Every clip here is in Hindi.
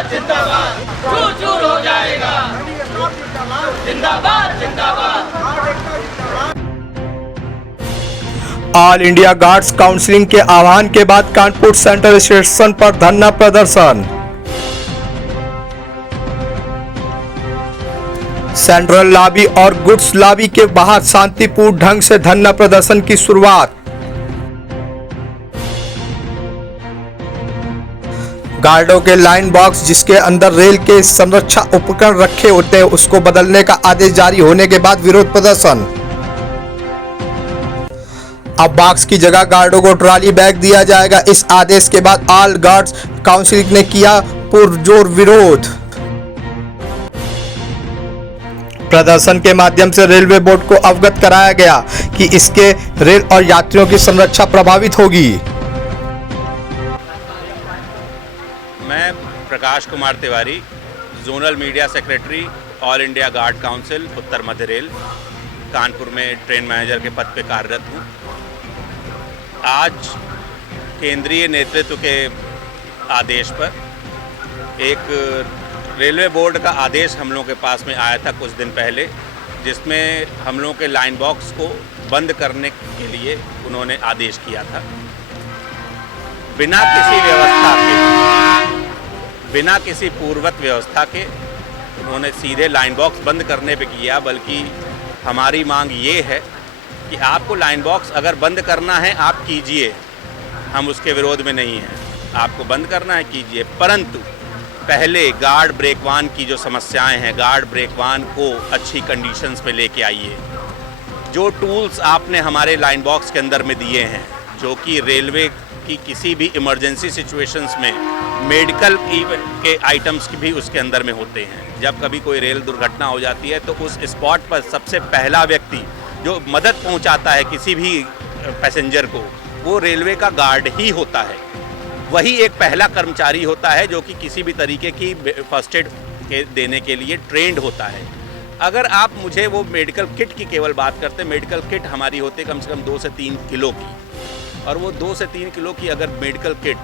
जिंदाबाद जिंदाबाद, चूर चूर हो जाएगा। जिंदाबाद जिंदाबाद। ऑल इंडिया गार्ड्स काउंसिल के आह्वान के बाद कानपुर सेंट्रल स्टेशन पर धरना प्रदर्शन। सेंट्रल लॉबी और गुड्स लॉबी के बाहर शांतिपूर्ण ढंग से धरना प्रदर्शन की शुरुआत। गार्डों के लाइन बॉक्स जिसके अंदर रेल के संरक्षा उपकरण रखे होते हैं उसको बदलने का आदेश जारी होने के बाद विरोध प्रदर्शन। अब बॉक्स की जगह गार्डों को ट्रॉली बैग दिया जाएगा। इस आदेश के बाद ऑल गार्ड्स काउंसिल ने किया पुरजोर विरोध। प्रदर्शन के माध्यम से रेलवे बोर्ड को अवगत कराया गया कि इसके रेल और यात्रियों की संरक्षा प्रभावित होगी। मैं Prakash Kumar Tiwari, zonal media secretary, all India guard council Uttar Madhya Rail, Kanpur में ट्रेन मैनेजर के पद पे कार्यरत हूँ। आज केंद्रीय नेतृत्व के आदेश पर एक रेलवे बोर्ड का आदेश हम लोगों के पास में आया था कुछ दिन पहले, जिसमें हम लोगों के लाइन बॉक्स को बंद करने के लिए उन्होंने आदेश किया था। बिना किसी व्यवस्था के, बिना किसी पूर्वत व्यवस्था के उन्होंने सीधे लाइन बॉक्स बंद करने पे किया। बल्कि हमारी मांग ये है कि आपको लाइन बॉक्स अगर बंद करना है आप कीजिए, हम उसके विरोध में नहीं हैं। आपको बंद करना है कीजिए, परंतु पहले गार्ड ब्रेकवान की जो समस्याएं हैं, गार्ड ब्रेकवान को अच्छी कंडीशंस में लेके आइए। जो टूल्स आपने हमारे लाइन बॉक्स के अंदर में दिए हैं, जो कि रेलवे की किसी भी इमरजेंसी सिचुएशंस में मेडिकल के आइटम्स भी उसके अंदर में होते हैं। जब कभी कोई रेल दुर्घटना हो जाती है तो उस स्पॉट पर सबसे पहला व्यक्ति जो मदद पहुंचाता है किसी भी पैसेंजर को, वो रेलवे का गार्ड ही होता है। वही एक पहला कर्मचारी होता है जो कि किसी भी तरीके की फर्स्ट एड देने के लिए ट्रेंड होता है। अगर आप मुझे वो मेडिकल किट की केवल बात करते, मेडिकल किट हमारी होती कम से कम 2 से 3 किलो की, और वो 2 से 3 किलो की अगर मेडिकल किट,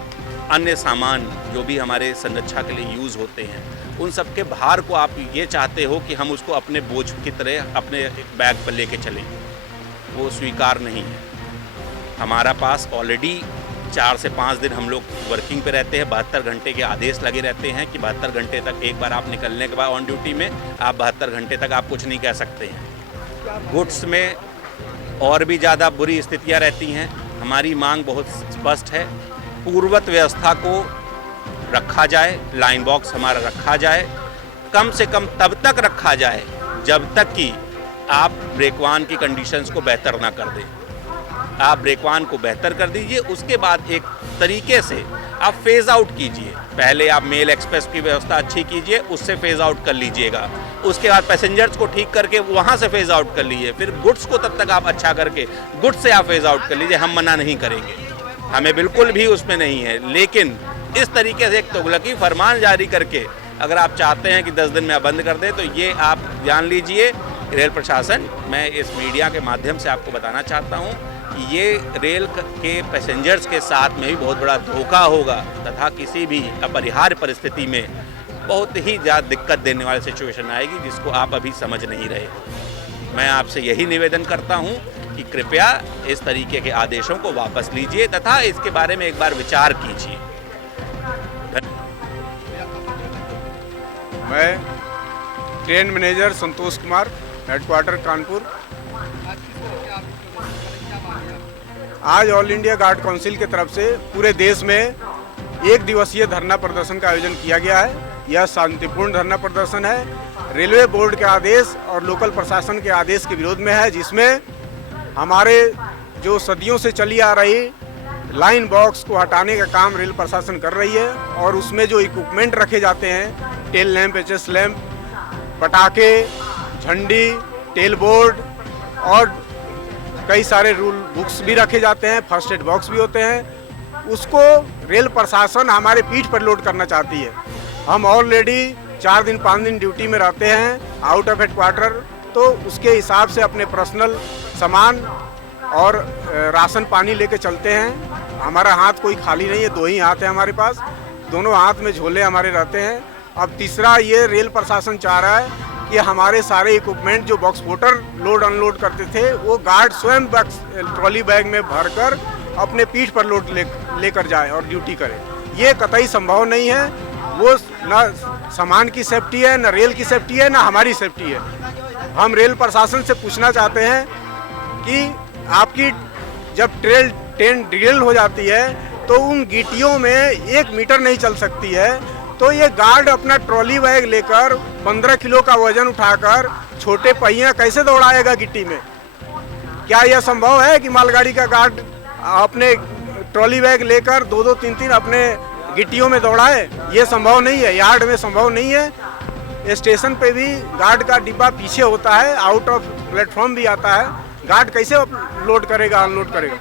अन्य सामान जो भी हमारे संरक्षा के लिए यूज़ होते हैं, उन सब के भार को आप ये चाहते हो कि हम उसको अपने बोझ की तरह अपने बैग पर लेके चलें, वो स्वीकार नहीं है। हमारा पास ऑलरेडी 4 से 5 दिन हम लोग वर्किंग पे रहते हैं। 72 घंटे के आदेश लगे रहते हैं कि 72 घंटे तक, एक बार आप निकलने के बाद ऑन ड्यूटी में आप 72 घंटे तक आप कुछ नहीं कह सकते हैं। गुड्स में और भी ज़्यादा बुरी स्थितियाँ रहती हैं। हमारी मांग बहुत स्पष्ट है, पूर्वत व्यवस्था को रखा जाए, लाइन बॉक्स हमारा रखा जाए, कम से कम तब तक रखा जाए जब तक कि आप ब्रेकवान की कंडीशंस को बेहतर ना कर दें। आप ब्रेकवान को बेहतर कर दीजिए, उसके बाद एक तरीके से आप फेज़ आउट कीजिए। पहले आप मेल एक्सप्रेस की व्यवस्था अच्छी कीजिए, उससे फेज़ आउट कर लीजिएगा। उसके बाद पैसेंजर्स को ठीक करके वहाँ से फेज़ आउट कर लीजिए। फिर गुड्स को तब तक आप अच्छा करके गुड्स से आप फेज़ आउट कर लीजिए। हम मना नहीं करेंगे, हमें बिल्कुल भी उसमें नहीं है, लेकिन इस तरीके से एक तुगलकी फरमान जारी करके अगर आप चाहते हैं कि 10 दिन में आप बंद कर दें, तो ये आप जान लीजिए रेल प्रशासन, मैं इस मीडिया के माध्यम से आपको बताना चाहता हूँ कि ये रेल के पैसेंजर्स के साथ में भी बहुत बड़ा धोखा होगा तथा किसी भी अपरिहार्य परिस्थिति में बहुत ही ज़्यादा दिक्कत देने वाली सिचुएशन आएगी, जिसको आप अभी समझ नहीं रहे। मैं आपसे यही निवेदन करता हूँ कि कृपया इस तरीके के आदेशों को वापस लीजिए तथा इसके बारे में एक बार विचार कीजिए। मैं train manager Santosh Kumar, headquarter Kanpur. आज ऑल इंडिया गार्ड काउंसिल की तरफ से पूरे देश में 1 दिवसीय धरना प्रदर्शन का आयोजन किया गया है। यह शांतिपूर्ण धरना प्रदर्शन है, रेलवे बोर्ड के आदेश और लोकल प्रशासन के आदेश के विरोध में है, जिसमें हमारे जो सदियों से चली आ रही लाइन बॉक्स को हटाने का काम रेल प्रशासन कर रही है। और उसमें जो इक्विपमेंट रखे जाते हैं, टेल लैंप, एचएस लैंप, पटाखे, झंडी, टेल बोर्ड और कई सारे रूल बुक्स भी रखे जाते हैं, फर्स्ट एड बॉक्स भी होते हैं, उसको रेल प्रशासन हमारे पीठ पर लोड करना चाहती है। हम ऑलरेडी 4 दिन 5 दिन ड्यूटी में रहते हैं आउट ऑफ हेडक्वार्टर, तो उसके हिसाब से अपने पर्सनल सामान और राशन पानी लेके चलते हैं। हमारा हाथ कोई खाली नहीं है, 2 ही हाथ है हमारे पास। दोनों हाथ में झोले हमारे रहते हैं। अब तीसरा ये रेल प्रशासन चाह रहा है कि हमारे सारे इक्विपमेंट जो बॉक्स वोटर लोड अनलोड करते थे वो गार्ड स्वयं ट्रॉली बैग में भरकर अपने पीठ पर लोड लेकर जाए और ड्यूटी करे। ये कतई संभव नहीं है। वो न सामान की सेफ्टी है, न रेल की सेफ्टी है, न हमारी सेफ्टी है। हम रेल प्रशासन से पूछना चाहते हैं कि आपकी जब ट्रेन ड्रिल हो जाती है तो उन गिट्टियों में 1 मीटर नहीं चल सकती है, तो ये गार्ड अपना ट्रॉली बैग लेकर 15 किलो का वजन उठाकर छोटे पहिया कैसे दौड़ाएगा गिट्टी में? क्या यह संभव है कि मालगाड़ी का गार्ड अपने ट्रॉली बैग लेकर 2-2, 3-3 अपने गिट्टियों में दौड़ाए? ये संभव नहीं है, यार्ड में संभव नहीं है। स्टेशन पे भी गार्ड का डिब्बा पीछे होता है, आउट ऑफ प्लेटफॉर्म भी आता है। गार्ड कैसे लोड करेगा, अनलोड करेगा?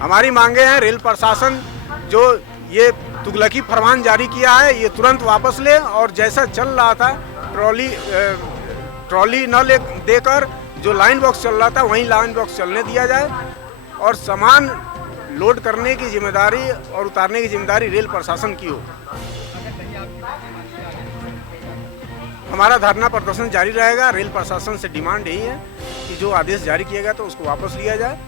हमारी मांगे हैं रेल प्रशासन जो ये तुगलकी फरमान जारी किया है ये तुरंत वापस ले, और जैसा चल रहा था ट्रॉली न ले देकर जो लाइन बॉक्स चल रहा था वहीं लाइन बॉक्स चलने दिया जाए, और सामान लोड करने की जिम्मेदारी और उतारने की जिम्मेदारी रेल प्रशासन की हो। हमारा धरना प्रदर्शन जारी रहेगा। रेल प्रशासन से डिमांड यही है कि जो आदेश जारी किया गया तो उसको वापस लिया जाए,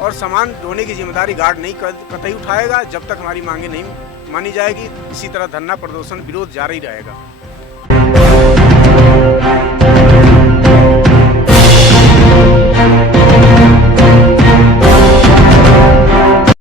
और सामान ढोने की जिम्मेदारी गार्ड नहीं कतई उठाएगा जब तक हमारी मांगे नहीं मानी जाएगी। इसी तरह धरना प्रदर्शन विरोध जारी रहेगा।